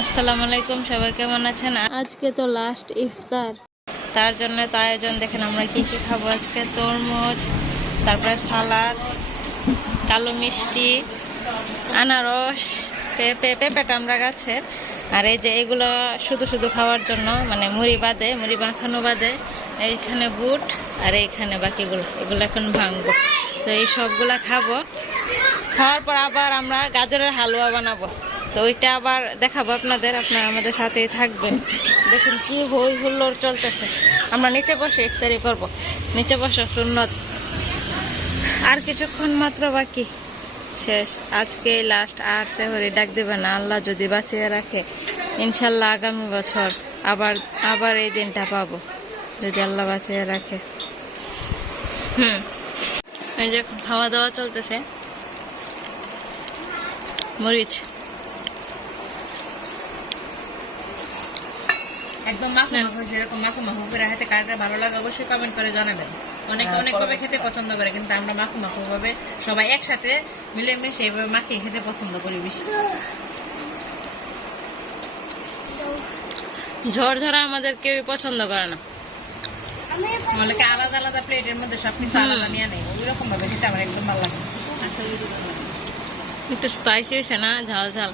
আসসালামু আলাইকুম সবাই কেমন আছেন? আজকে তো লাস্ট ইফতার। তার জন্য তো আয়োজন দেখেন আমরা কি কি খাব আজকে? তরমুজ তারপরে সালাদ কালো মিষ্টি আনারস পেঁপে পেঁপেটা আমরা গাছের। আর এই যে এগুলো শুধু শুধু খাওয়ার জন্য মানে মুড়ি বাদে মুড়ি মাখানো বাদে এইখানে বুট আর এইখানে বাকিগুলো। এগুলো এখন ভাঙবো। তো এই সবগুলা খাব। খাওয়ার পর আবার আমরা গাজরের হালুয়া বানাবো। তো ওইটা আবার দেখাবো আপনাদের, আপনারা আমাদের সাথেই থাকবেন। দেখুন কি হই হুল্লোড় চলতেছে। আমরা নিচে বসে ইফতারি করব। নিচে বসে, সুন্নত। আর কিছুক্ষণ মাত্র বাকি। শেষ। আজকে লাস্ট আর সেহরি ডাক দেবে না। আল্লাহ যদি বাঁচিয়ে রাখে, ইনশাল্লাহ আগামী বছর আবার আবার এই দিনটা পাবো। যদি আল্লাহ বাঁচিয়ে রাখে। হুম। এই যে খাওয়া দাওয়া চলতেছে। মরিচ। একদম মাখো হ্যাঁ। মাখো হয়েছে এরকম মাখো মাখো করে হাতে কারটা ভালো লাগে অবশ্যই কমেন্ট করে জানাবেন। অনেকে হ্যাঁ, অনেক ভাবে খেতে পছন্দ করে কিন্তু আমরা মাখো মাখো ভাবে সবাই একসাথে মিলেমিশে এইভাবে মাখিয়ে খেতে পছন্দ করি বেশি। ঝরঝরা আমাদের কেউই পছন্দ করে না। অনেকে আলাদা আলাদা প্লেটের মধ্যে সবকিছু। আলাদা নিয়ে নেই ওই রকম ভাবে খেতে আমার একদম ভালো লাগে। একটু স্পাইসি হয়েছে না? ঝাল ঝাল।